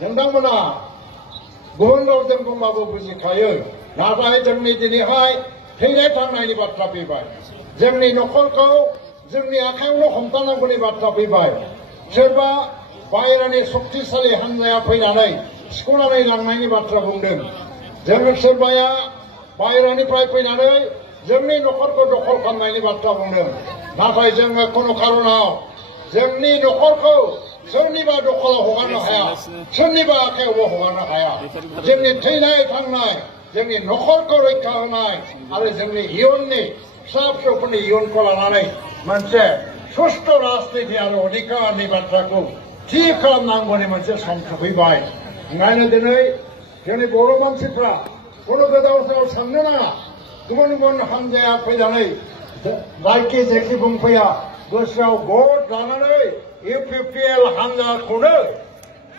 नोंथांमोना गुबुन रावजों बुंबाबो बुजिखायो नाथाय जोंनि दिनैहाय थैनाय थांनायनि बाथ्रा फैबाय जोंनि न'खरखौ जोंनि आखायावनो हमथानांगौनि बाथ्रा फैबाय सोरबा बाहेरानि शक्तिशाली हान्जाया फैनानै सिख'नानै लांनायनि बाथ्रा बुंदों जों सोरबाया बाहेरानिफ्राय फैनानै जोंनि न'खरखौ दखल खालामनायनि बाथ्रा बुंदों नाथाय जोङो खुनु खारनाव जोंनि न'खरखौ सोरनिबा दखलाव हगारनो हाया सोरनिबा आखायावबो हगारनो हाया जोंनि थैनाय थांनाय जोंनि न'खरखौ रैखा होनाय आरो जोंनि इयुननि फिसा फिसौफोरनि इयुनखौ लानानै मोनसे सुस्थ' राजनिति आरो अधिकारनि बाथ्राखौ थि खालामनांगौनि मोनसे सम सफैबाय ओंखायनो दिनै जोंनि बर' मानसिफ्रा खुनु गोदाव सोराव साननो नाङा गुबुन गुबुन हान्जाया फैनानै जायखि जेखि बुंफैया गोसोआव भट लानानै इउपिपिएल हान्जाखौनो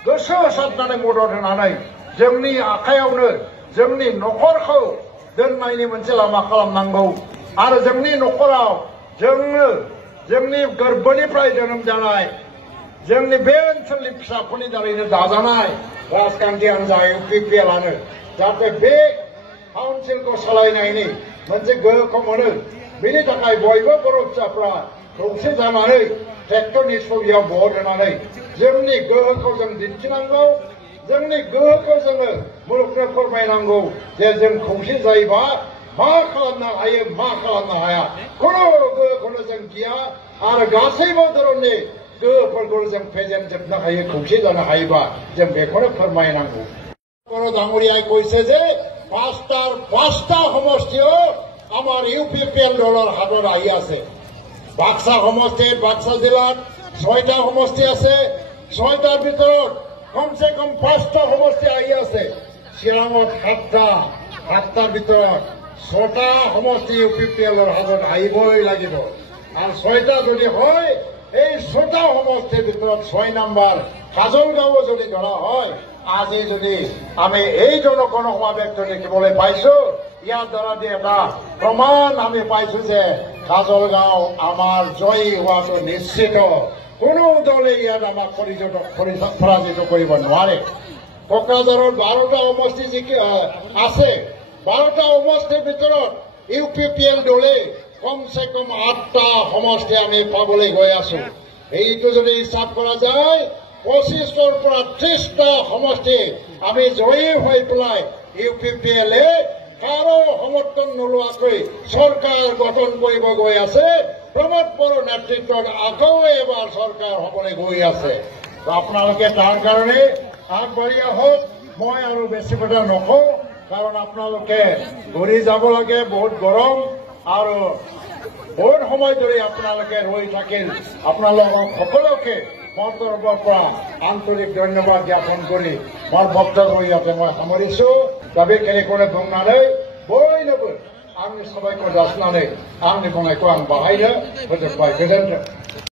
गोसो होसारनानै मदद होनानै जोंनि आखायावनो जोंनि न'खरखौ दोननायनि मोनसे लामा खालामनांगौ आरो जोंनि न'खराव जोंनो जोंनि गोरबोनिफ्राय जोनोम जानाय जोंनि बे ओनसोलनि फिसाफोरनि दारैनो दाजानाय राजखान्थि हान्जा इउपिपिएलआनो जाहाथे बे काउन्सिलखौ सालायनायनि मोनसे गोहोखौ मोनो बेनि थाखाय बयबो बर' फिसाफ्रा खौसे जानानै ट्रेक्टरनि सबियाव भट होनानै जोंनि गोहोखौ जों दिन्थिनांगौ जोंनि गोहोखौ जोङो मुलुगनो फोरमायनांगौ जे जों खौसे जायोबा मा खालामनो हायो मा खालामनो हाया खुनु गोहोखौनो जों गिया आरो गासैबो धरननि गोहोफोरखौ जों फेजेनजोबनो हायो खौसे जानो हायोबा जों बेखौनो फोरमायनांगौ बर' ডাঙৰীয়াই কৈছে যে পাঁচটা সমষ্টিও আমাৰ ইউপিপিএল দলৰ হাতত আহি আছে বাক্সা সমষ্টিত বাক্সা জিলাত 6টা সমষ্টি আছে 6টাৰ ভিতৰত কমসে কম 5টা সমষ্টি আহি আছে চিৰাঙত 7টাৰ ভিতৰত 6টা সমষ্টি ইউপিপিএলৰ হাতত আহিবই লাগিব আৰু 6টা যদি হয় এই 6টা সমষ্টিৰ ভিতৰত 6 নম্বৰ কাজলগাঁও যদি ধৰা হয় আজি যদি আমি এই জনগণ সমাৱেশটো দেখিবলৈ পাইছো ইয়াৰ দ্বাৰা এটা প্ৰমাণ আমি পাইছো যে কাজলগাঁও আমাৰ জয়ী হোৱাটো নিশ্চিত কোনো দলে ইয়াত আমাক পৰাজিত কৰিব নোৱাৰে কোকৰাঝাৰৰ 12টা সমষ্টি আছে 12টা সমষ্টিৰ ভিতৰত ইউপিপিএল দলে কমসে কম 8টা সমষ্টি আমি পাবলৈ গৈ আছো এইটো যদি হিচাপ কৰা যায় 25ৰ পৰা 30টা সমষ্টি আমি জয়ী হৈ পেলাই ইউপিপিএলে কাৰো সমৰ্থন নোলোৱাকৈ চৰকাৰ গঠন কৰিব গৈ আছে প্ৰমোদ বড়োৰ নেতৃত্বত আকৌ এবাৰ চৰকাৰ হ'বলৈ গৈ আছে আপোনালোকে তাৰ কাৰণে আগবাঢ়ি আহক মই আৰু বেছি কথা নকওঁ কাৰণ আপোনালোকে ঘূৰি যাব লাগে বহুত গৰম আৰু বহুত সময় ধৰি আপোনালোকে ৰৈ থাকিল আপোনালোকক সকলোকে মোৰ তৰফৰ পৰা আন্তৰিক ধন্যবাদ জ্ঞাপন কৰি মোৰ বক্তব্য ইয়াতে মই সামৰিছো दा बेखिनिखौनो बुंनानै बयनोबो आंनि सबायखर जासिनानै आंनि बुंनायखौ आं बाहायनो फोजोबबाय गोजोन्थों